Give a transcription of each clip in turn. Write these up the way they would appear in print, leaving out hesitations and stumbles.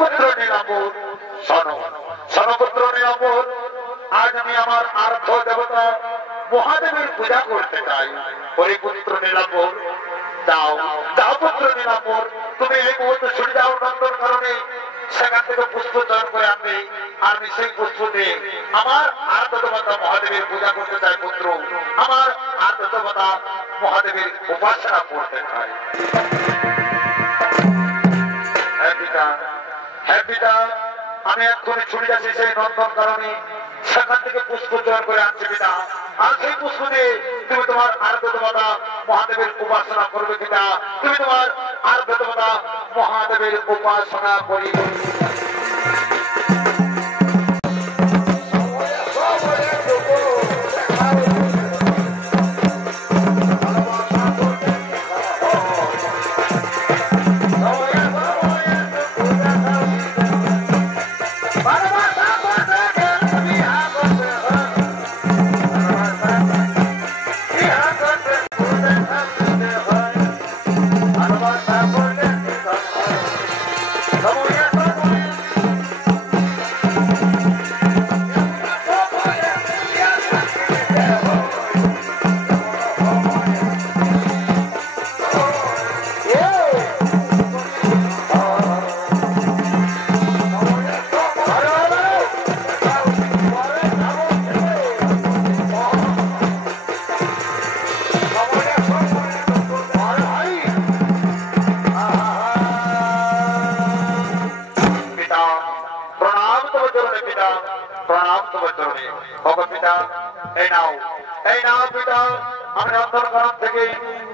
পুত্র নীলাম্বর, সনপুত্র নীলাম্বর, আজ আমি আমার আর্ধ দেবতা মহাদেবের পূজা করতে চাই। পুত্র নীলাম্বর, দাও দাও পুত্র নীলাম্বর, তুমি এই মুহূর্তে ছুটে যাও নন্দন কারণে, সেখান থেকে পুষ্প চয়ন করে আনবে। আমি সেই পুষ্প দিয়ে আমার আর্ধ দেবতা মহাদেবের পূজা করতে চাই। পুত্র, আমার আর্ধ দেবতা মহাদেবের উপাসনা করতে চাই। হ্যাঁ পিতা, আমি এক্ষুনি ছুটে যাচ্ছি সেই নন্দন কারণে, সেখান থেকে পুষ্প চয়ন করে আনছি পিতা। আর সেই পুষ্প দিয়ে তুমি তোমার আর্ধ দেবতা মহাদেবের উপাসনা করবে পিতা। তুমি তোমার আর্ধ দেবতা মহাদেবের উপাসনা করিবে।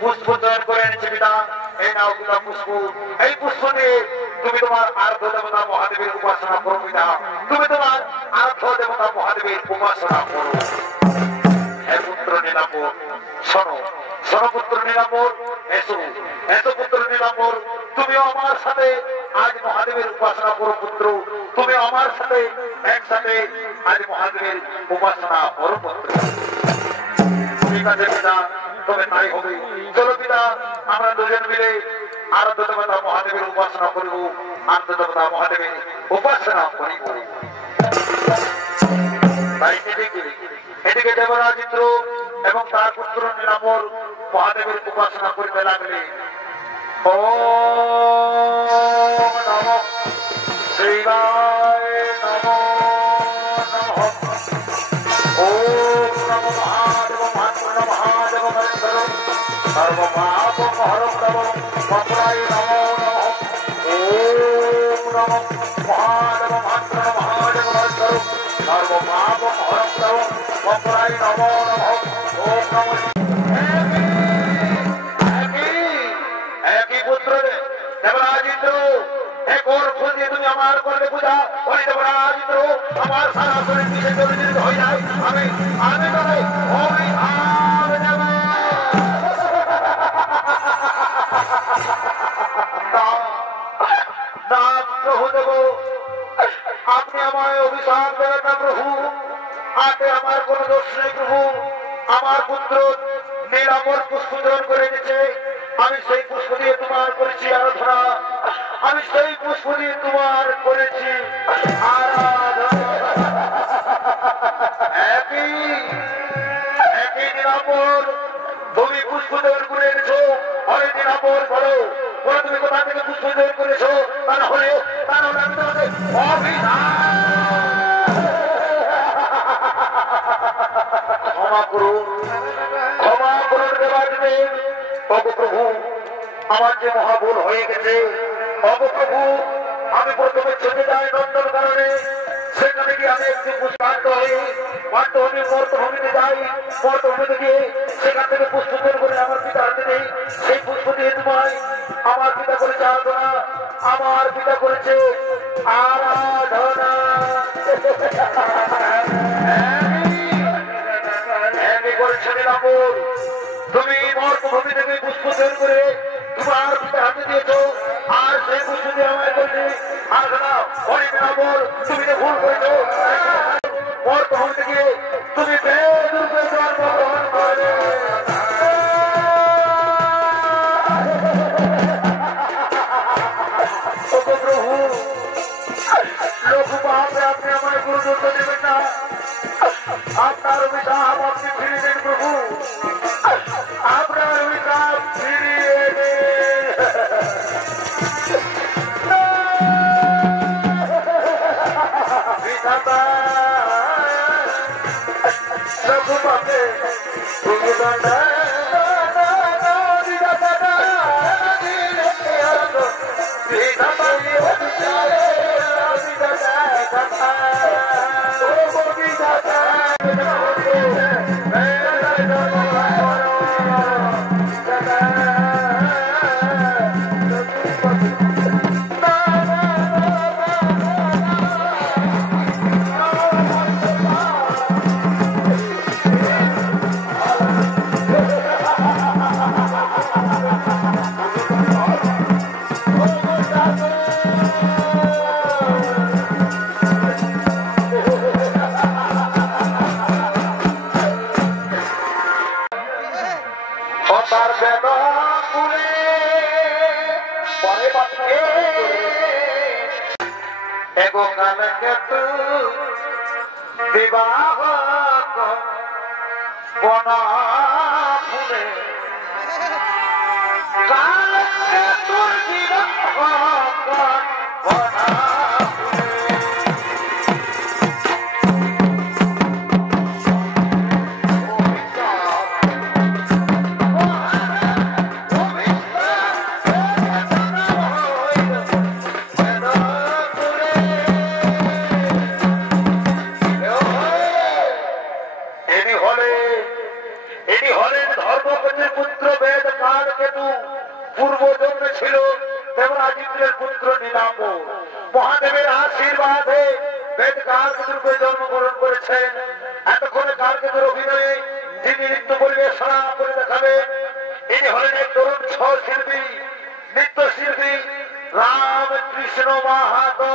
পুষ্প চয়ন করে এনেছি পিতা। এই নাও পিতা পুষ্প। এই পুষ্প দিয়ে তুমি তোমার আর্ধ দেবতা মহাদেবের উপাসনা করো পিতা। তুমি তোমার আর্ধ দেবতা মহাদেবের উপাসনা করো। হে পুত্র নীলাম্বর, শোনো শোনো পুত্র নীলাম্বর, এসো এসো পুত্র নীলাম্বর, তুমিও আমার সাথে আজ মহাদেবের উপাসনা করো পুত্র। তুমি আমার সাথে একসাথে আজ মহাদেবের উপাসনা করো পুত্র। ঠিক আছে পিতা, তবে তাই হবে। চলো পিতা, আমরা দুজন মিলে আরাধ্য দেবতা মহাদেবের উপাসনা করিব। আরাধ্য দেবতা মহাদেবের উপাসনা করিব। তাই এদিকে দেবরাজ ইন্দ্র এবং তার পুত্র নীলাম্বর মহাদেবের উপাসনা করিতে লাগলে। ওম নমঃ শিবায় নমো নমঃ। ওম নমো মহাদেব মহাত্মন মহাদেব মহেশ্বর সর্বপাপ হরপ্রভ মন্ত্রায় নমো নমঃ। ওম নমো মহাদেব মহাত্মন মহাদেব মহেশ্বর সর্বপাপ হরপ্রভ মন্ত্রায় নমো নমঃ। ওম নমো তুমি আমার করবে পূজা। ওই দেবরাজ ইন্দ্র আমার সারা শরীর মিশে জর্জরিত হয়ে যায়। আমি তবে অভিশাপ দেব। না প্রভু দেব, আপনি আমায় অভিশাপ দেবেন না প্রভু। আগে আমার কোন দোষ নেই প্রভু। আমার পুত্র নীলাম্বর পুষ্প গ্রহণ করে এনেছে। আমি সেই পুষ্প দিয়ে তোমার করেছি আরাধনা। আমি সেই পুষ্প দিয়ে তোমার করেছি একই নীলাম্বর, তুমি পুষ্প গ্রহণ করে এনেছো। হয় নীলাম্বর বলো, তুমি কোথা থেকে পুষ্প গ্রহণ করেছো? তা না হলে আমি তোমাদের ক্ষমা করুন, ক্ষমা করুন দেবাদিদেব। ওগো প্রভু, আমার যে মহাভুল হয়ে গেছে। ওগো প্রভু, আমি প্রথমে চলে যাই নন্দন কারণে। সেখানে গিয়ে আমি একটু পুষ্পান্ত হয়ে আমি মর্তভূমিতে যাই। মর্তভূমিতে গিয়ে সেখান থেকে পুষ্প করে আমার পিতা হাতে নেই। সেই পুষ্প দিয়ে তোমায় আমার পিতা করেছে আরাধনা। আমার পিতা করেছে আরাধনা। তুমি মর্তভূমি থেকে পুষ্প করে তোমার পিতা হাতে দিয়েছো। আর সেই পুষ্প দিয়ে আমায় করছে আরাধনা। অনেক নম্বর তুমি ভুল করেছো। মর্তভূমি থেকে তুমি বেদরূপে জন্মগ্রহণ করে তার বেদনা কুলে পরে বাঁচে এগো কালকে তু বিবাহ বনা ফুলে কালকে তোর বিবাহ বনা ছিল দেবরাজিতের পুত্র নীলাম্ব মহাদেবের আশীর্বাদে বেদ কালকেতুকে জন্মগ্রহণ করেছেন। এতক্ষণে কালকেতুর অভিনয়ে যিনি নৃত্য পরিবেশনা করে দেখাবেন ইনি হলেন এক তরুণ শিল্পী নৃত্যশিল্পী রামকৃষ্ণ মাহাতো।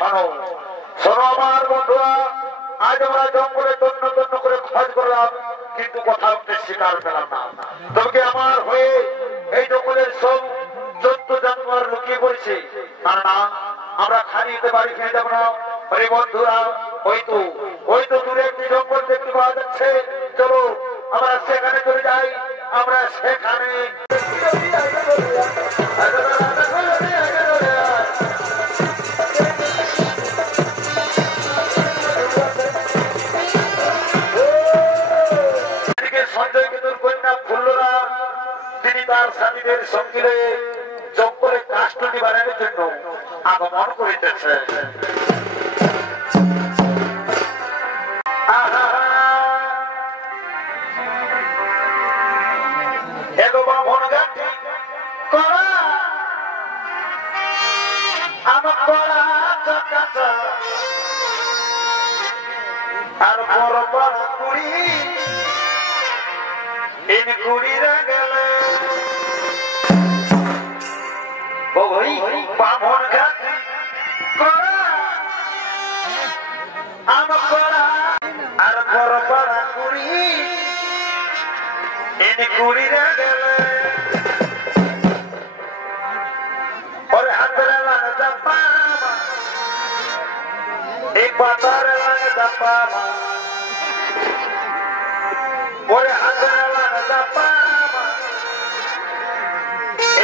শোনো শোনো আমার বন্ধুরা, আজ আমরা জঙ্গলে তন্ন তন্ন করে খোঁজ করলাম, কিন্তু কোথাও শিকার পেলাম না। তবে আমার হয়ে এই জঙ্গলের সব জন্তু জানোয়ার লুকিয়ে পড়েছে। না আমরা খালি যেতে বাড়ি ফিরে যাবো না। আরে বন্ধুরা, ওই তো দূরে একটি জঙ্গল দেখতে পাওয়া যাচ্ছে, চলো আমরা সেখানে চলে যাই। আমরা সেখানে সঞ্জয় কেতুর কন্যা ফুল্লরা তিনি তার স্বামীদের সঙ্গে জঙ্গলে কাষ্ঠ নিবারণের জন্য আগমন করিতেছে। আর বড় বড় কুড়ি এই কুড়িরা গেলে বামন ঘাটি আর বড় বড় কুড়ি এই কুড়িরা গেলে ওরে হাতের লাগা পামা এই পাতার লাগা পামা ওরে হাতের লাগা পামা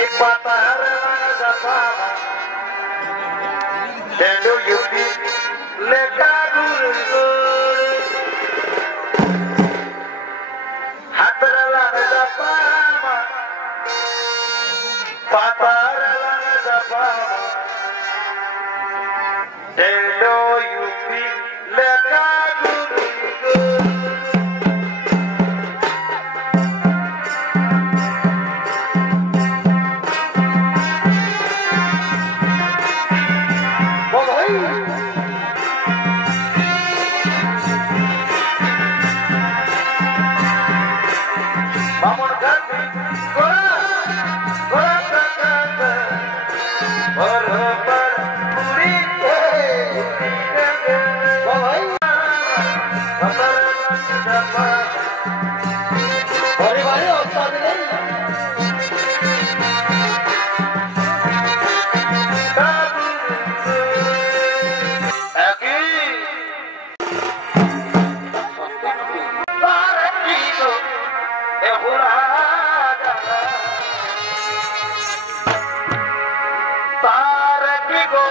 এই পাতার লাগা পামা তেলো ইউপি লেখা গুরু হাতের লাগা পামা পাতার লাগা পামা তেলো ইউপি লেখা গুরু Para que go,